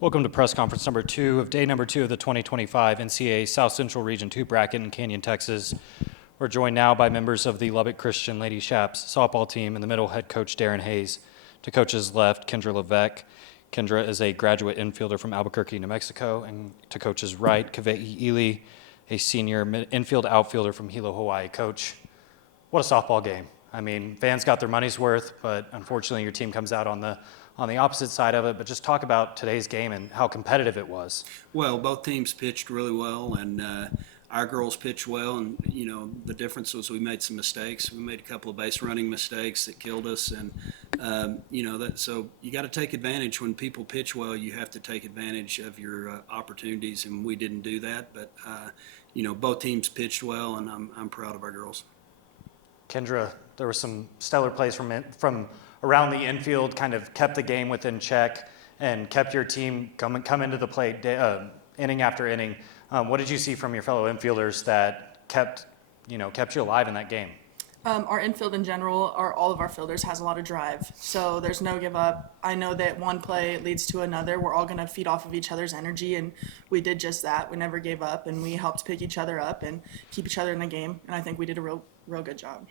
Welcome to press conference number 2 of day number 2 of the 2025 NCAA South Central Region 2 bracket in Canyon, Texas. We're joined now by members of the Lubbock Christian Lady Shaps softball team. In the middle, head coach Daren Hays. To coach's left, Kendra Levesque. Kendra is a graduate infielder from Albuquerque, New Mexico. And to coach's right, Kawehi, a senior infield outfielder from Hilo, Hawaii. Coach, what a softball game. I mean, fans got their money's worth, but unfortunately your team comes out on the opposite side of it. But just talk about today's game and how competitive it was. Well, both teams pitched really well, and our girls pitched well. And the difference was we made some mistakes. We made a couple of base running mistakes that killed us, and so you got to take advantage when people pitch well. You have to take advantage of your opportunities, and we didn't do that. But both teams pitched well, and I'm proud of our girls. Kendra, there were some stellar plays from around the infield, kind of kept the game within check and kept your team come into the plate inning after inning. What did you see from your fellow infielders that kept you alive in that game? Our infield in general, all of our fielders has a lot of drive, so there's no give up. I know that one play leads to another. We're all going to feed off of each other's energy, and we did just that. We never gave up, and we helped pick each other up and keep each other in the game, and I think we did a real good job.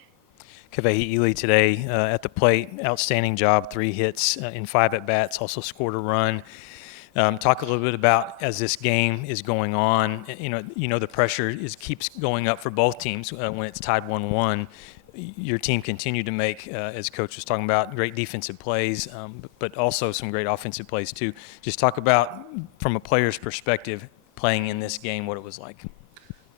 Kawehi today at the plate, outstanding job, 3 hits in 5 at-bats, also scored a run. Talk a little bit about, as this game is going on, the pressure keeps going up for both teams when it's tied 1-1. Your team continued to make, as Coach was talking about, great defensive plays, but also some great offensive plays too. Just talk about, from a player's perspective, playing in this game, what it was like.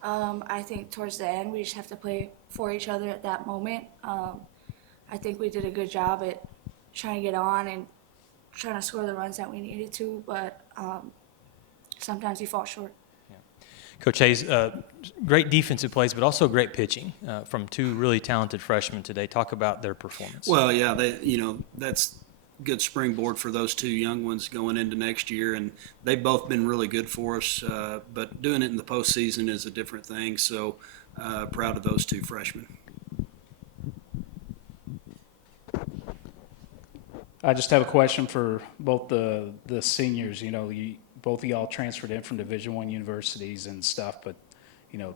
I think towards the end, we just have to play for each other at that moment. I think we did a good job at trying to get on and trying to score the runs that we needed to, but sometimes you fall short. Yeah. Coach Hays, great defensive plays, but also great pitching from 2 really talented freshmen today. Talk about their performance. Well, yeah, that's good springboard for those 2 young ones going into next year, and they've both been really good for us, but doing it in the postseason is a different thing, so proud of those 2 freshmen. I just have a question for both the seniors. Both of y'all transferred in from Division I universities and stuff, but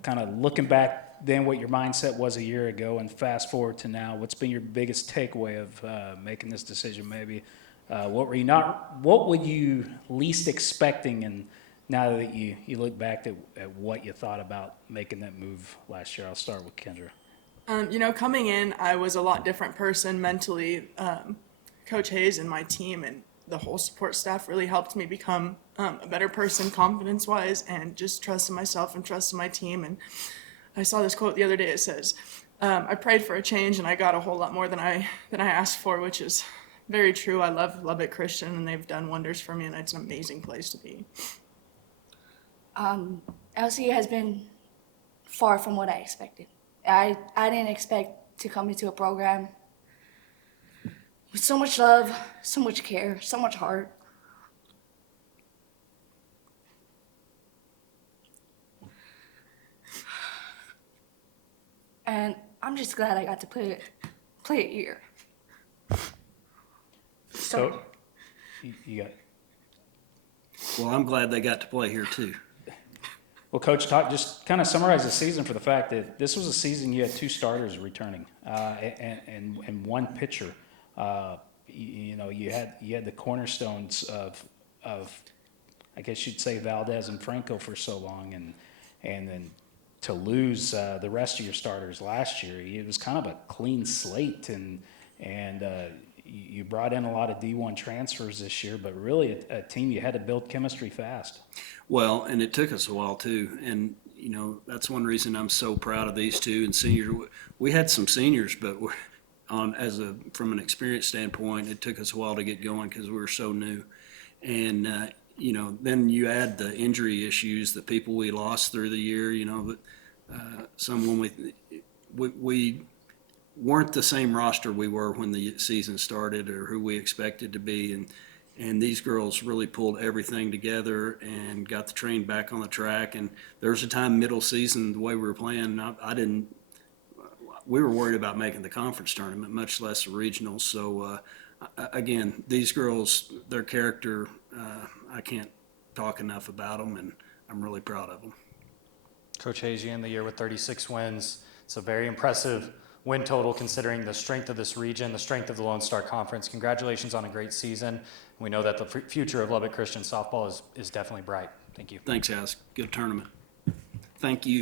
kind of looking back then what your mindset was a year ago and fast forward to now, what's been your biggest takeaway of making this decision maybe? What were you least expecting, and now that you look back at what you thought about making that move last year? I'll start with Kendra. Coming in, I was a lot different person mentally. Coach Hayes and my team and the whole support staff really helped me become a better person confidence-wise, and just trusting myself and trusting my team. And I saw this quote the other day. It says, I prayed for a change and I got a whole lot more than I asked for, which is very true. I love Lubbock Christian, and they've done wonders for me, and it's an amazing place to be. LC has been far from what I expected. I didn't expect to come into a program with so much love, so much care, so much heart. And I'm just glad I got to play it here. So you got. Well, I'm glad they got to play here too. Well, Coach, just kind of summarize the season for the fact that this was a season you had 2 starters returning and 1 pitcher. You had the cornerstones of I guess you'd say Valdez and Franco for so long, and then to lose the rest of your starters last year, it was kind of a clean slate, and you brought in a lot of D1 transfers this year, but really a team you had to build chemistry fast. Well, and it took us a while too, and that's one reason I'm so proud of these 2 and seniors. We had some seniors, but from an experience standpoint, it took us a while to get going because we were so new. And then you add the injury issues, the people we lost through the year. But someone we weren't the same roster we were when the season started, or who we expected to be. And these girls really pulled everything together and got the train back on the track. And there was a time middle season, the way we were playing, we were worried about making the conference tournament, much less the regionals. So, again, these girls, their character, I can't talk enough about them, and I'm really proud of them. Coach Hays, you end the year with 36 wins. It's a very impressive win total considering the strength of this region, the strength of the Lone Star Conference. Congratulations on a great season. We know that the future of Lubbock Christian softball is definitely bright. Thank you. Thanks, Ask. Good tournament. Thank you.